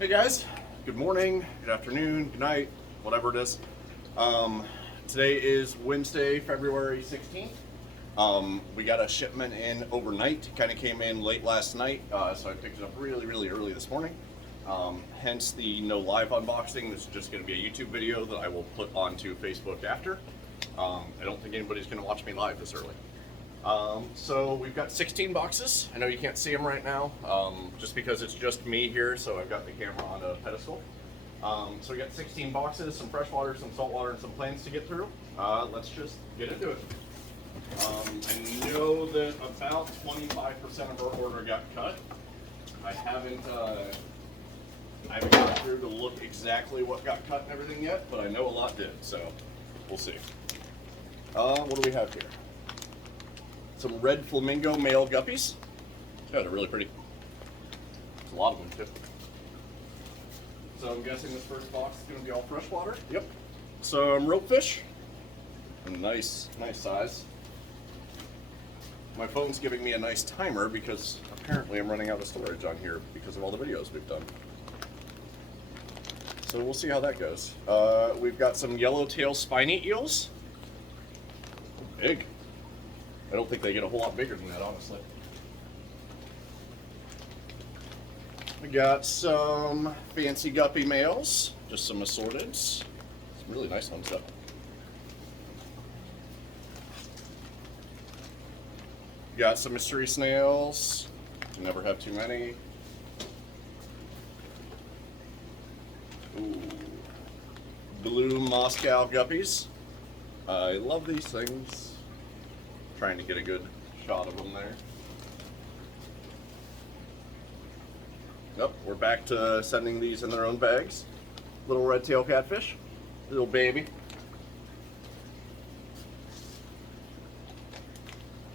Hey guys, good morning, good afternoon, good night, whatever it is. Today is Wednesday, February 16th. We got a shipment in overnight, kind of came in late last night, so I picked it up really early this morning. Hence the no live unboxing. This is just going to be a YouTube video that I will put onto Facebook after. I don't think anybody's going to watch me live this early. So we've got 16 boxes. I know you can't see them right now, just because it's just me here, so I've got the camera on a pedestal. So we got 16 boxes, some freshwater, some saltwater, and some planes to get through. Let's just get into it. I know that about 25% of our order got cut. I haven't gone through to look exactly what got cut and everything yet, but I know a lot did, so we'll see. What do we have here? Some red flamingo male guppies. Yeah, they're really pretty. There's a lot of them too. So I'm guessing this first box is going to be all freshwater. Yep. Some ropefish. A nice size. My phone's giving me a nice timer because apparently I'm running out of storage on here because of all the videos we've done. So we'll see how that goes. We've got some yellowtail spiny eels. Big. I don't think they get a whole lot bigger than that, honestly. We got some fancy guppy males, just some assorted. Some really nice ones though. Got some mystery snails. You never have too many. Ooh. Blue Moscow guppies. I love these things. Trying to get a good shot of them there. Yep, we're back to sending these in their own bags. Little red tail catfish, little baby.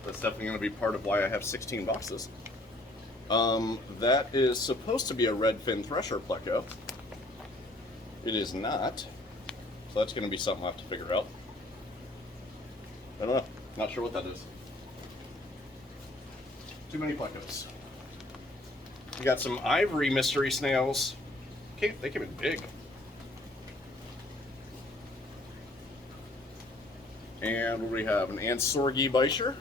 That's definitely going to be part of why I have 16 boxes. That is supposed to be a redfin thresher pleco. It is not, so that's going to be something I have to figure out. I don't know. Not sure what that is. Too many plecos. We got some ivory mystery snails. Okay, they came in big. And what do we have? An Ansorgi Bisher.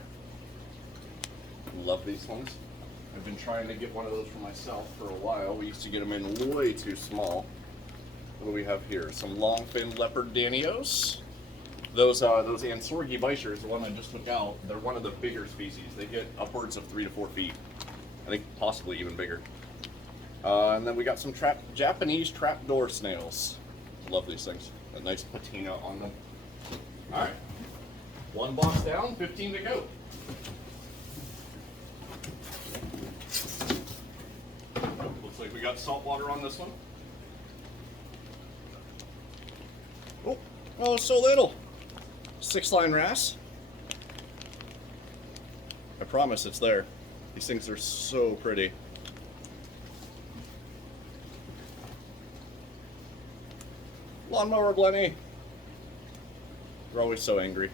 Love these ones. I've been trying to get one of those for myself for a while. We used to get them in way too small. What do we have here? Some long-fin leopard danios. Those Ansorgi Bichers, the one I just took out, they're one of the bigger species. They get upwards of 3 to 4 feet. I think possibly even bigger. And then we got some Japanese trapdoor snails. Love these things. A nice patina on them. All right, one box down, 15 to go. Looks like we got saltwater on this one. Oh, so little. 6-line wrasse. I promise it's there. These things are so pretty. Lawnmower Blenny. They're always so angry.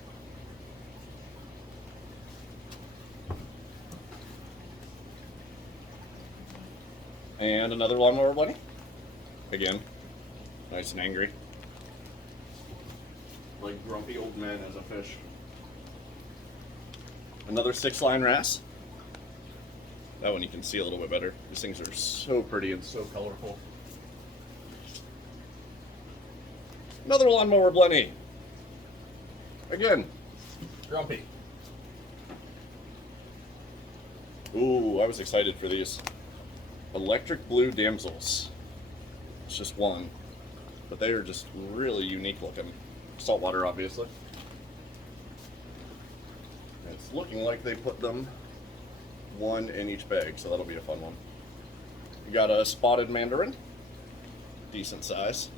And another lawnmower Blenny. Again, nice and angry. Like grumpy old men as a fish. Another 6-line wrasse. That one you can see a little bit better. These things are so pretty and so colorful. Another lawnmower Blenny. Again, grumpy. Ooh, I was excited for these. Electric blue damsels. It's just one, but they are just really unique looking. Saltwater, obviously. It's looking like they put them one in each bag, so that'll be a fun one. We got a spotted mandarin, decent size.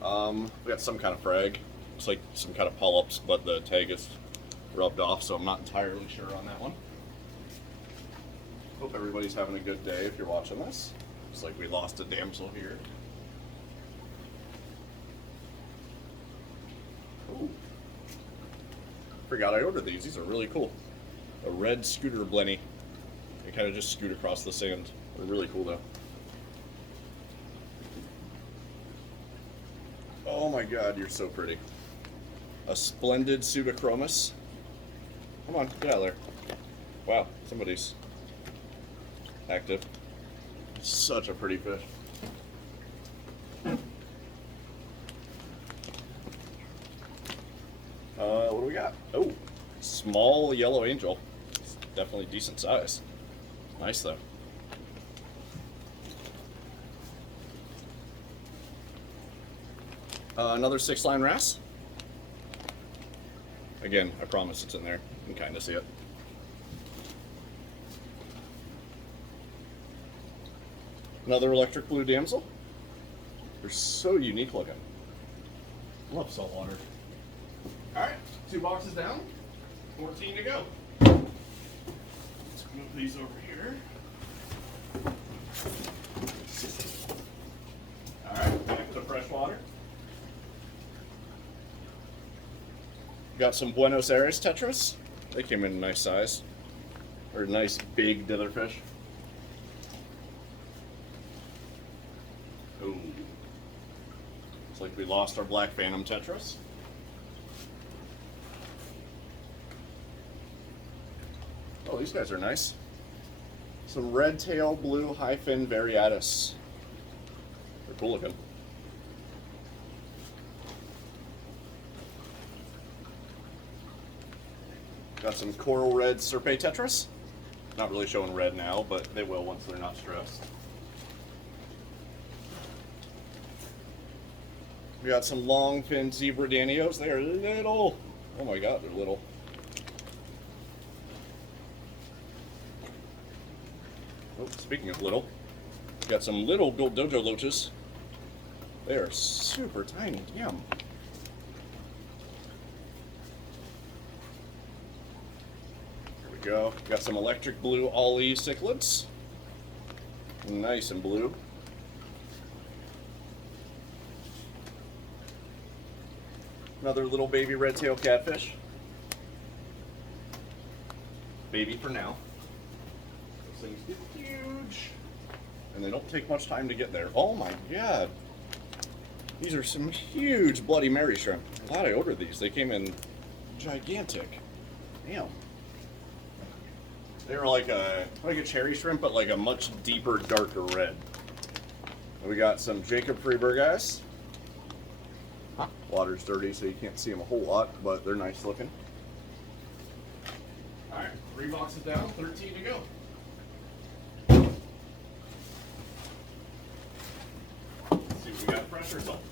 We got some kind of frag. Looks like some kind of polyps, but the tag is rubbed off, so I'm not entirely sure on that one. Hope everybody's having a good day if you're watching this. Looks like we lost a damsel here. Ooh. Forgot I ordered these. These are really cool. A red scooter blenny. They kind of just scoot across the sand. They're really cool though. Oh my god, you're so pretty. A splendid pseudochromis. Come on, get out of there. Wow, somebody's active. Such a pretty fish. What do we got? Oh, small yellow angel. It's definitely decent size. Nice though. Another 6-line wrasse. Again, I promise it's in there. You can kind of see it. Another electric blue damsel. They're so unique looking. Love saltwater. All right, 2 boxes down, 14 to go. Let's move these over here. All right, back to freshwater. Got some Buenos Aires tetras. They came in a nice size. Or nice big ditherfish. Ooh. Looks like we lost our black phantom tetras. Oh, these guys are nice. Some red tail blue high fin variatus. They're cool looking. Got some coral red serpe tetras. Not really showing red now, but they will once they're not stressed. We got some long fin zebra danios. They are little. Oh my god, they're little. Oh, speaking of little, we got some little gold dojo loaches. They are super tiny. Damn. Go. Got some electric blue ollie cichlids. Nice and blue. Another little baby red tail catfish. Baby for now. Those things get huge. And they don't take much time to get there. Oh my god. These are some huge Bloody Mary shrimp. I'm glad I ordered these. They came in gigantic. Damn. They're like a cherry shrimp, but like a much deeper, darker red. And we got some Jacob Freeberg guys. Water's dirty, so you can't see them a whole lot, but they're nice looking. All right, 3 boxes down, 13 to go. Let's see if we got fresh or salt.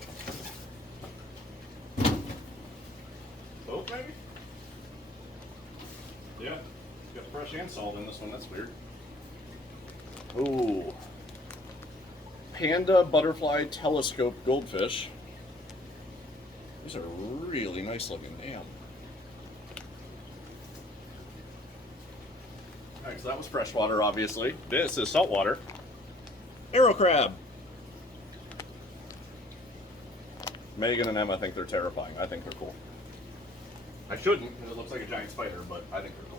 Both, maybe? Yeah. Got fresh and salt in this one, that's weird. Ooh. Panda butterfly telescope goldfish. These are really nice looking, damn. Alright, so that was freshwater, obviously. This is saltwater. Arrow crab! Megan and Emma think they're terrifying. I think they're cool. I shouldn't, because it looks like a giant spider, but I think they're cool.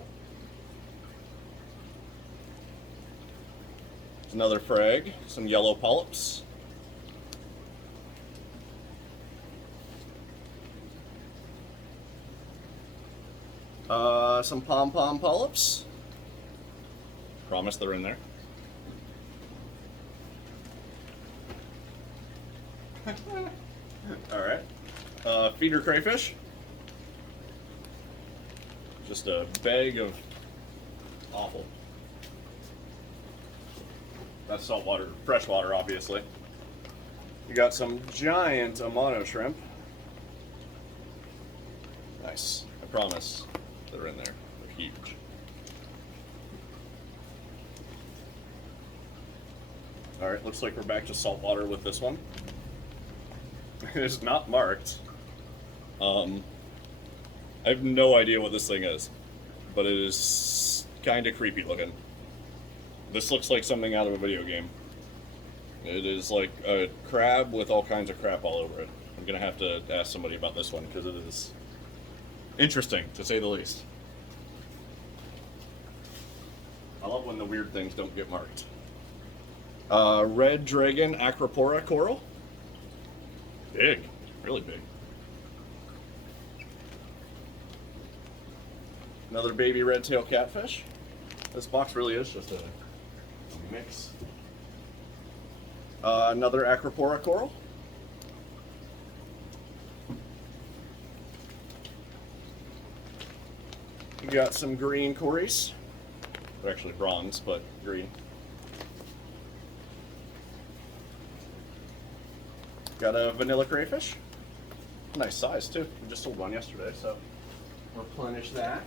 Another frag, some yellow polyps. Some pom-pom polyps. Promise they're in there. Alright. Feeder crayfish. Just a bag of awful. That's saltwater, freshwater, obviously. You got some giant Amano shrimp. Nice. I promise they're in there. They're huge. Alright, looks like we're back to saltwater with this one. It is not marked. I have no idea what this thing is, but it is kind of creepy looking. This looks like something out of a video game. It is like a crab with all kinds of crap all over it. I'm gonna have to ask somebody about this one because it is interesting, to say the least. I love when the weird things don't get marked. Red Dragon Acropora Coral. Big, really big. Another baby red tail catfish. This box really is just a mix. Another Acropora coral. We got some green cories. They're actually bronze, but green. Got a vanilla crayfish. Nice size too. We just sold one yesterday, so replenish that.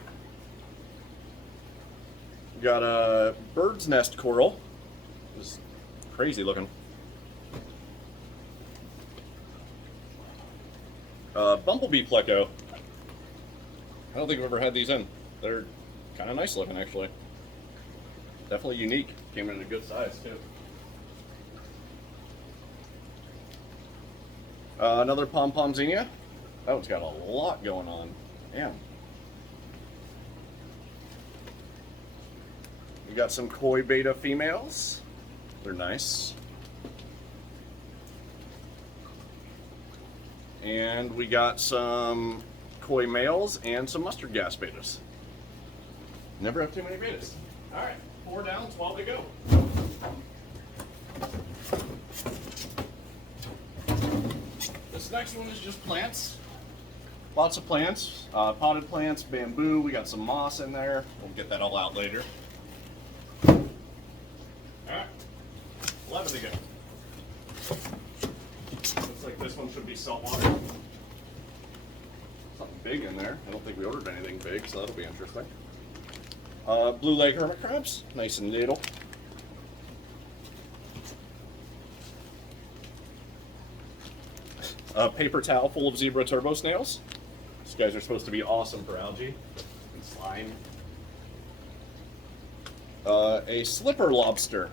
Got a bird's nest coral. It's crazy looking. Bumblebee pleco. I don't think I've ever had these in. They're kind of nice looking, actually. Definitely unique. Came in a good size too. Another pom-pomzenia. That one's got a lot going on. Man. We got some koi beta females. They're nice. And we got some koi males and some mustard gas betas. Never have too many betas. All right, 4 down, 12 to go. This next one is just plants. Lots of plants, potted plants, bamboo. We got some moss in there. We'll get that all out later. All right, 11 to go. Looks like this one should be saltwater. Something big in there. I don't think we ordered anything big, so that'll be interesting. Blue leg hermit crabs, nice and little. A paper towel full of zebra turbo snails. These guys are supposed to be awesome for algae and slime. A slipper lobster.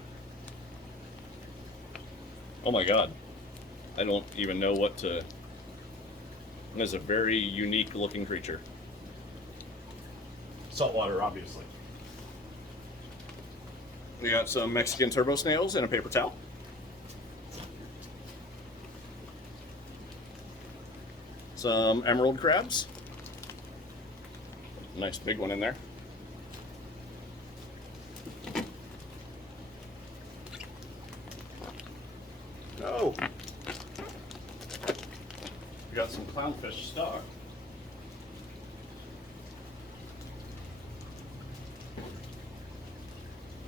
Oh my god. I don't even know what to... That is a very unique looking creature. Saltwater, obviously. We got some Mexican turbo snails in a paper towel. Some emerald crabs. Nice big one in there. No. We got some clownfish stock.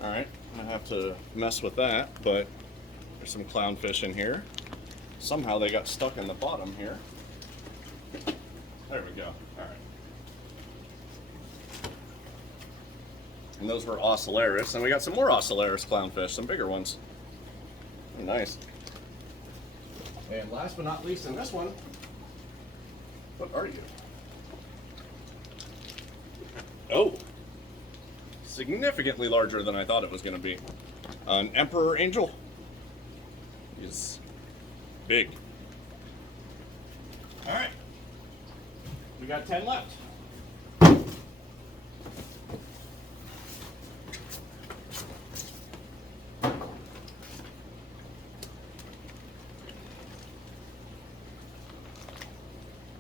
Alright, I have to mess with that, but there's some clownfish in here. Somehow they got stuck in the bottom here. There we go. Alright. And those were ocellaris, and we got some more ocellaris clownfish, some bigger ones. Oh, nice. And last but not least in this one, what are you? Oh! Significantly larger than I thought it was going to be. An emperor angel. He's big. Alright. We got 10 left.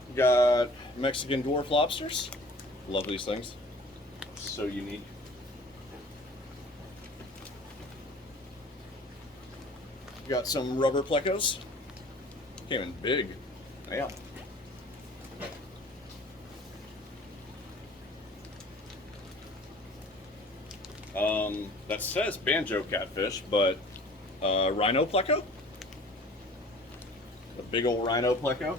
We got Mexican dwarf lobsters. Love these things. So unique. We got some rubber plecos. Came in big. Yeah. That says banjo catfish, but rhino pleco. A big old rhino pleco.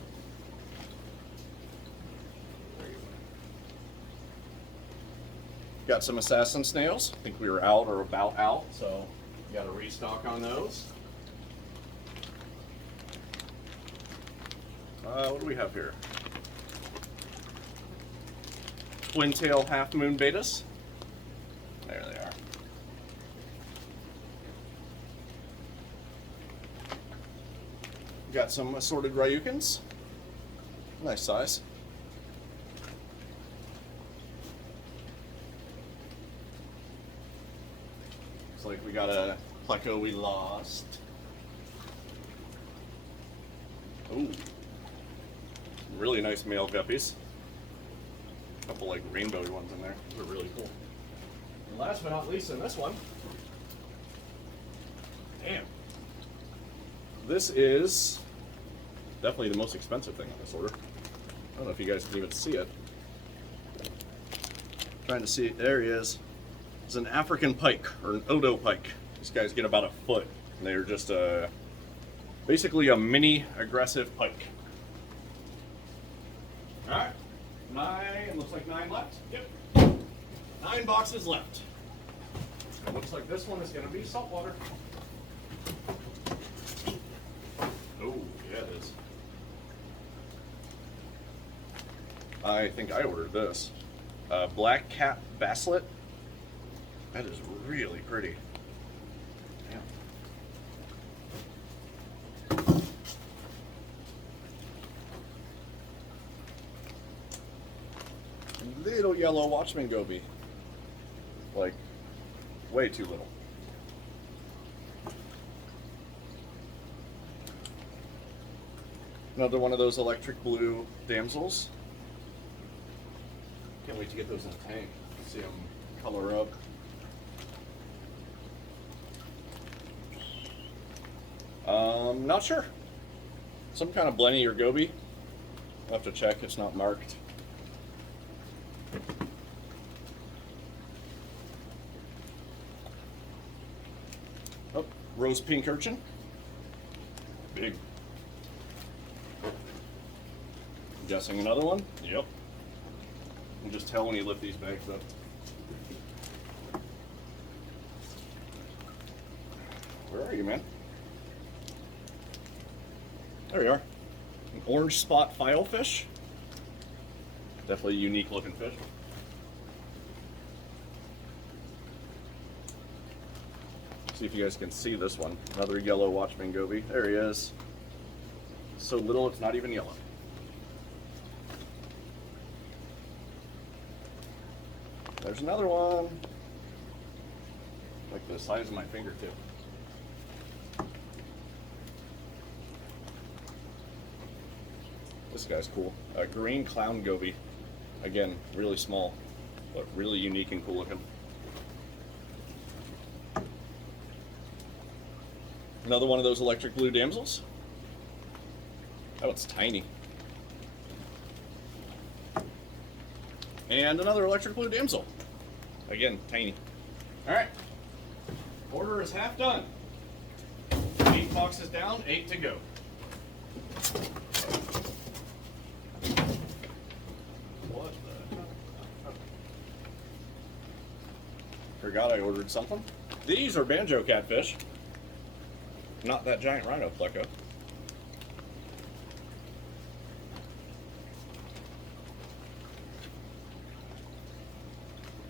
Got some assassin snails. I think we were out or about out, so got a restock on those. What do we have here? Twin tail half moon betas. There they are. Got some assorted ryukins. Nice size. Looks like we got a pleco we lost. Ooh. Really nice male guppies. A couple like rainbow ones in there. Those are really cool. And last but not least in this one, damn. This is definitely the most expensive thing on this order. I don't know if you guys can even see it. Trying to see it. There he is. It's an African pike, or an Odo pike. These guys get about a foot. And they're just basically a mini aggressive pike. Alright. 9, looks like 9 left. Yep. 9 boxes left. It looks like this one is going to be saltwater. Oh, yeah, it is. I think I ordered this. Black cap basslet. That is really pretty. Yeah. Little yellow Watchman goby. Like, way too little. Another one of those electric blue damsels. Can't wait to get those in a tank. See them color up. Not sure. Some kind of blenny or goby. I'll have to check. It's not marked. Oh, rose pink urchin. Big. I'm guessing another one? Yep. You can just tell when you lift these bags up. Where are you, man? There we are. An orange spot filefish. Definitely a unique looking fish. See if you guys can see this one. Another yellow Watchman goby. There he is. So little it's not even yellow. There's another one. Like the size of my fingertip. This guy's cool. A green clown goby. Again, really small, but really unique and cool looking. Another one of those electric blue damsels. Oh, it's tiny. And another electric blue damsel. Again, tiny. All right. Order is half done. 8 boxes down, 8 to go. What the? Forgot I ordered something. These are banjo catfish. Not that giant rhino pleco.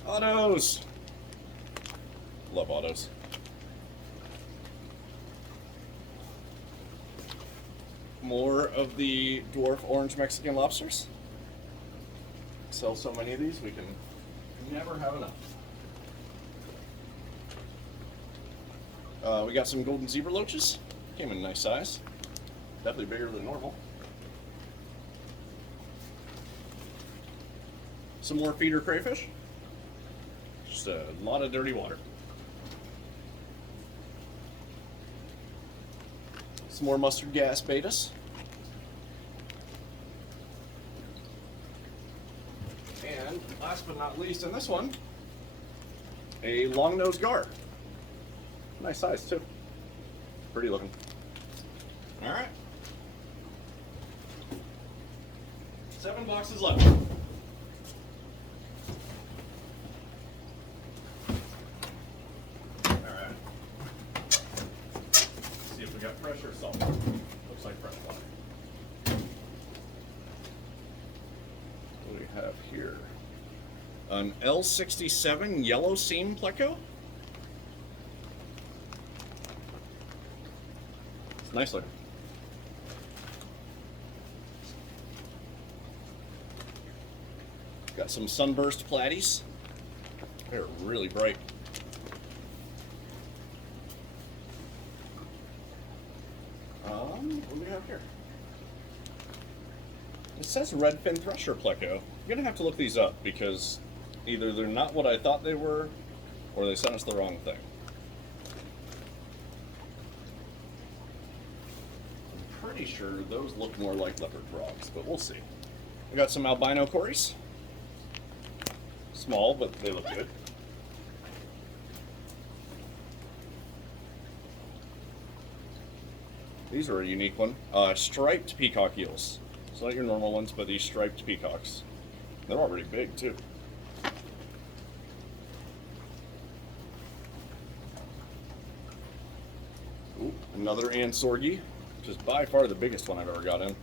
Autos! Love autos. More of the dwarf orange Mexican lobsters. Sell so many of these, we can never have enough. We got some golden zebra loaches. Came in a nice size. Definitely bigger than normal. Some more feeder crayfish. Just a lot of dirty water. Some more mustard gas betas. And last but not least in this one, a long-nosed gar. Nice size too. Pretty looking. All right. 7 boxes left. All right. See if we got fresh or salt. Looks like fresh water. What do we have here? An L67 yellow seam pleco. Nice looking. Got some sunburst platies. They're really bright. What do we have here? It says redfin thresher pleco. I'm gonna have to look these up because either they're not what I thought they were, or they sent us the wrong thing. I'm pretty sure those look more like leopard frogs, but we'll see. We got some albino cories. Small, but they look good. These are a unique one. Striped peacock eels. It's not your normal ones, but these striped peacocks. They're already big, too. Ooh, another Ansorgi, which is by far the biggest one I've ever got in.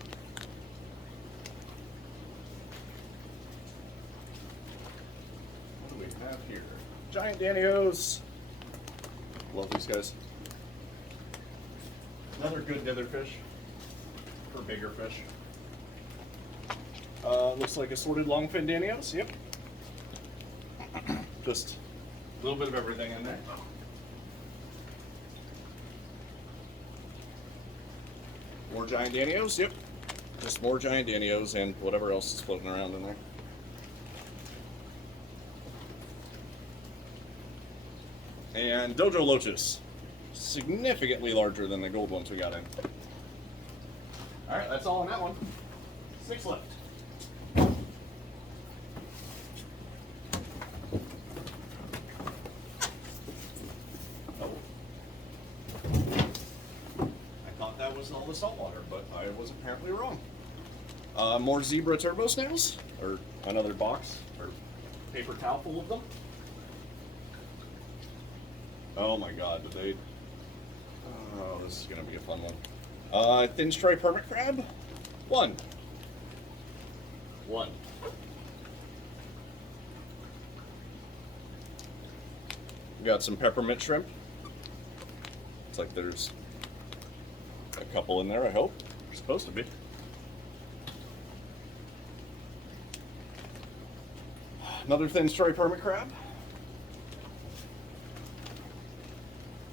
What do we have here? Giant Danios. Love these guys. Another good dither fish for bigger fish. Looks like assorted longfin Danios. Yep. Just a little bit of everything in there. More giant Danios. Yep. Just more giant Danios and whatever else is floating around in there. And Dojo Loaches. Significantly larger than the gold ones we got in. Alright, that's all on that one. 6 left. Oh. I thought that was all the saltwater, but I was apparently wrong. More zebra turbo snails, or another box, or paper towel full of them. Oh my god, did they... Oh, this is going to be a fun one. Thin stripe hermit crab. One. We got some peppermint shrimp. It's like there's a couple in there, I hope. There's supposed to be. Another thin stripe hermit crab.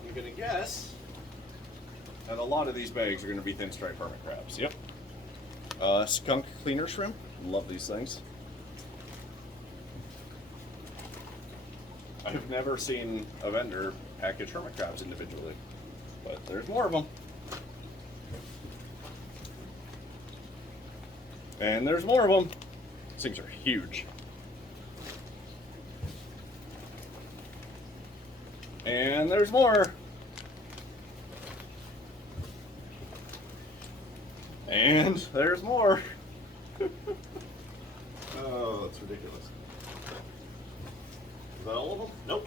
I'm going to guess that a lot of these bags are going to be thin stripe hermit crabs. Yep. Skunk cleaner shrimp. Love these things. I've never seen a vendor package hermit crabs individually, but there's more of them. And there's more of them. These things are huge. And there's more. And there's more. Oh, that's ridiculous. Is that all of them? Nope.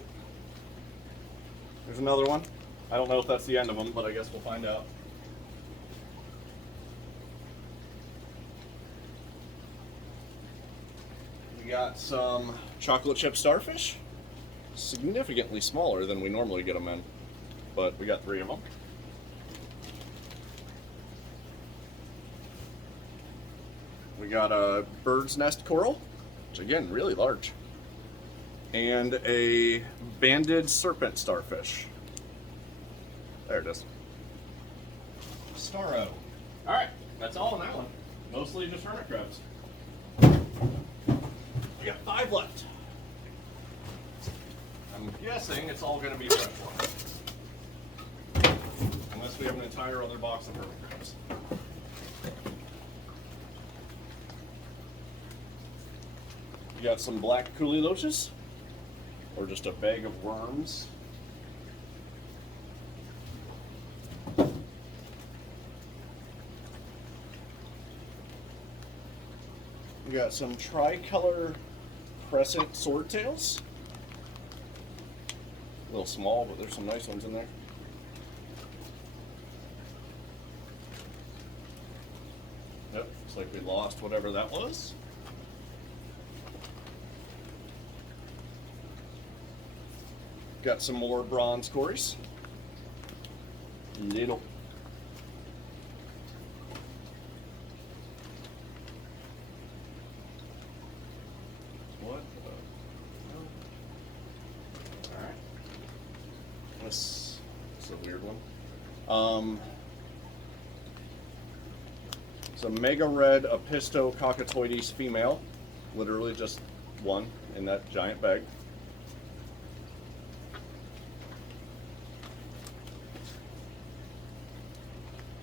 There's another one. I don't know if that's the end of them, but I guess we'll find out. We got some chocolate chip starfish. Significantly smaller than we normally get them in, but we got 3 of them. We got a bird's nest coral, which again, really large. And a banded serpent starfish. There it is. Starro. Alright, that's all on that one. Mostly just hermit crabs. We got 5 left. I'm guessing it's all going to be freshwater. Unless we have an entire other box of hermit crabs. You got some black coolie loaches, or just a bag of worms. We got some tricolor crescent swordtails. A little small, but there's some nice ones in there. Yep, looks like we lost whatever that was. Got some more bronze cories. Little. What? Alright. This is a weird one. It's a mega red Apisto cockatoides female. Literally just one in that giant bag.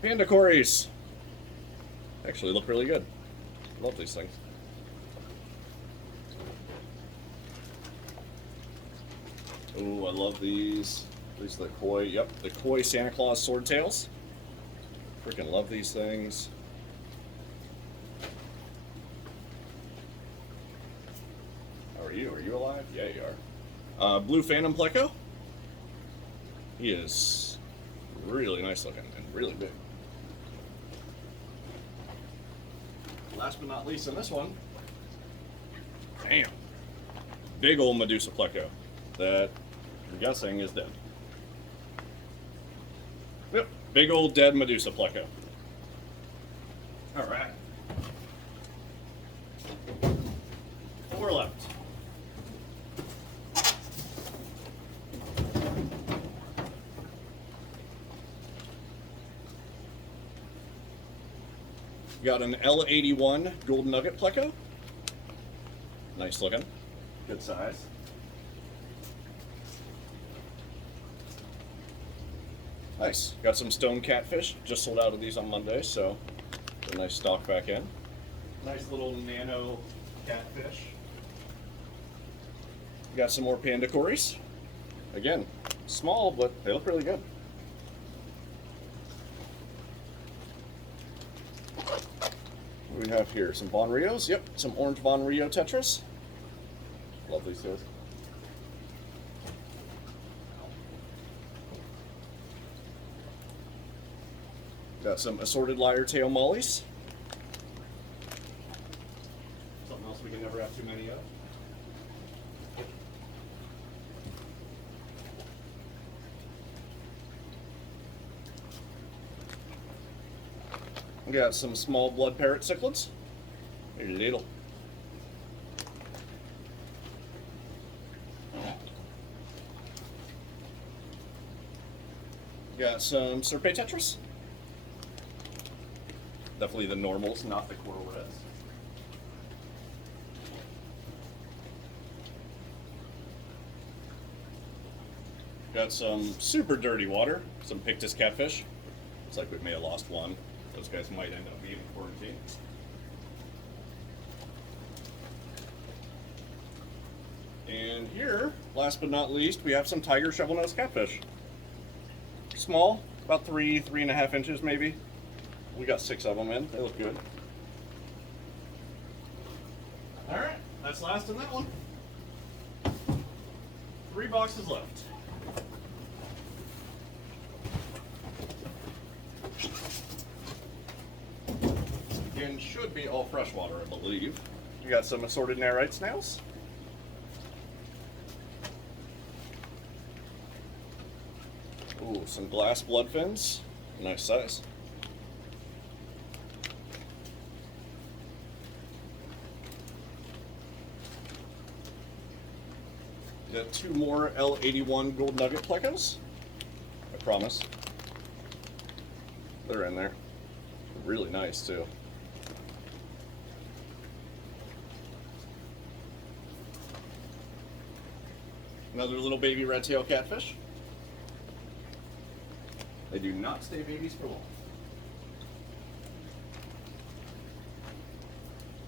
Panda cories. Actually look really good. Love these things. Ooh, I love these. These are the koi. Yep, the koi Santa Claus swordtails. Freaking love these things. How are you? Are you alive? Yeah, you are. Blue Phantom Pleco. He is really nice looking and really big. Last but not least in this one, damn, big old Medusa Pleco that I'm guessing is dead. Yep, big old dead Medusa Pleco. All right. 4 left. Got an L81 Gold Nugget Pleco. Nice looking. Good size. Nice. Got some stone catfish. Just sold out of these on Monday, so a nice stock back in. Nice little nano catfish. Got some more panda cories. Again, small, but they look really good. What do we have here? Some Von Rios. Yep, some orange Von Rio tetras. Love these guys. Got some assorted lyre tail mollies. Something else we can never have too many of. We got some small blood parrot cichlids. They're little. Got some Serpe tetras. Definitely the normals, not the coral reds. Got some super dirty water, some Pictus catfish. Looks like we may have lost one. Those guys might end up being in quarantine. And here, last but not least, we have some tiger shovel-nosed catfish. Small, about 3.5 inches maybe. We got 6 of them in. They look good. All right, that's last in that one. 3 boxes left. Again, should be all freshwater, I believe. We got some assorted Nerite snails. Ooh, some glass bloodfins. Nice size. Got 2 more L81 Gold Nugget Plecos. I promise. They're in there. Really nice, too. Another little baby red tail catfish. They do not stay babies for long.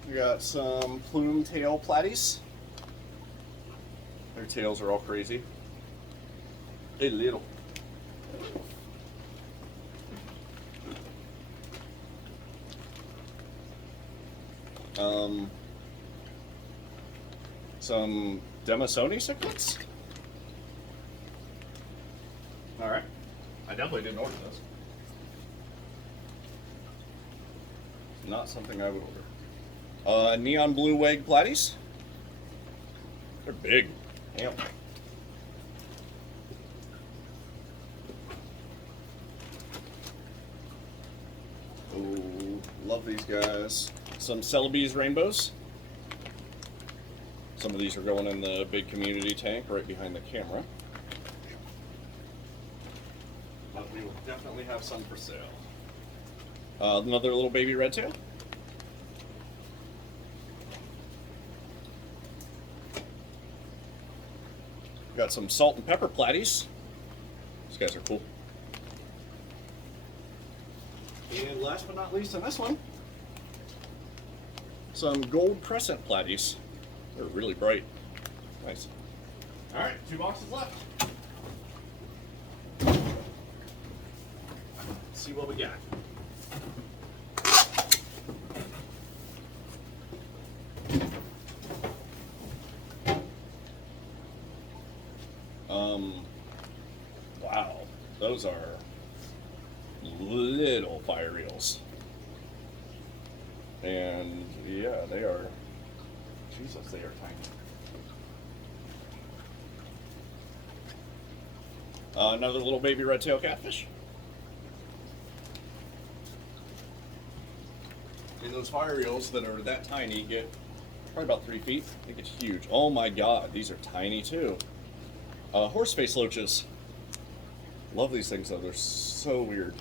We got some plume tail platies. Their tails are all crazy. Hey, little. Some Demasoni cichlids. All right. I definitely didn't order this. Not something I would order. Neon blue wag platies. They're big. Damn. Oh, love these guys. Some Celebes rainbows. Some of these are going in the big community tank right behind the camera. But we will definitely have some for sale. Another little baby red tail. Got some salt and pepper platies. These guys are cool. And last but not least on this one, some gold crescent platies. They're really bright. Nice. All right, 2 boxes left. Let's see what we got. Wow, those are little fire eels. And yeah, they are, Jesus, they are tiny. Another little baby red-tailed catfish. And those fire eels that are that tiny get probably about 3 feet. I think it's huge. Oh my God, these are tiny too. Horseface loaches. Love these things though, they're so weird.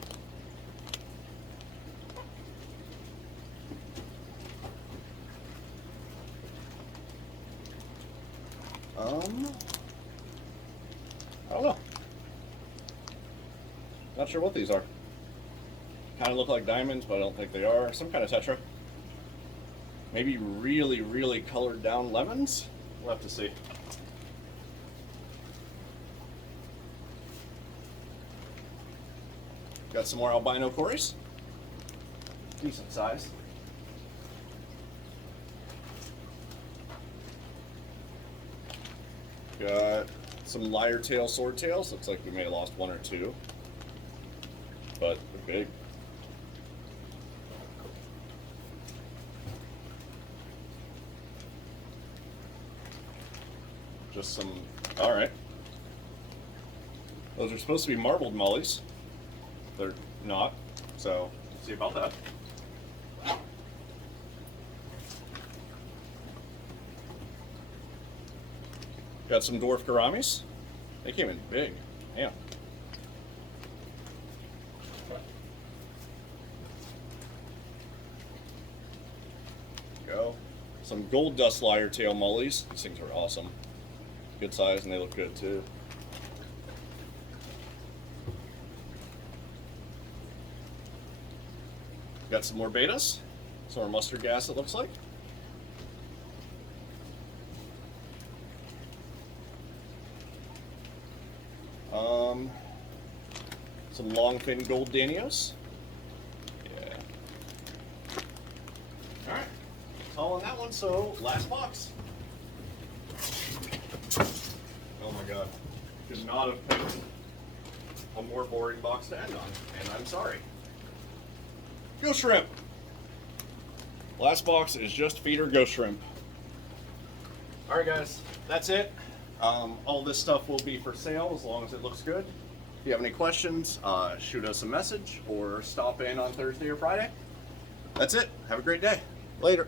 I don't know. Not sure what these are. Kind of look like diamonds, but I don't think they are. Some kind of tetra. Maybe really, really colored down lemons? We'll have to see. Got some more albino cories. Decent size. Got some lyre tail sword tails. Looks like we may have lost 1 or 2. But they're big. Just some, all right. Those are supposed to be marbled mollies. They're not, so let's see about that. Got some dwarf gouramis. They came in big. Yeah. Go. Some gold dust lyre tail mollies. These things are awesome. Good size and they look good too. Got some more betas. Some more mustard gas it looks like. Some long fin gold danios. Yeah. Alright. That's all on that one, so last box. Oh my God. Could not have picked a more boring box to end on, and I'm sorry. Ghost shrimp. Last box is just feeder ghost shrimp. Alright guys, that's it. All this stuff will be for sale as long as it looks good. If you have any questions, shoot us a message or stop in on Thursday or Friday. That's it. Have a great day. Later.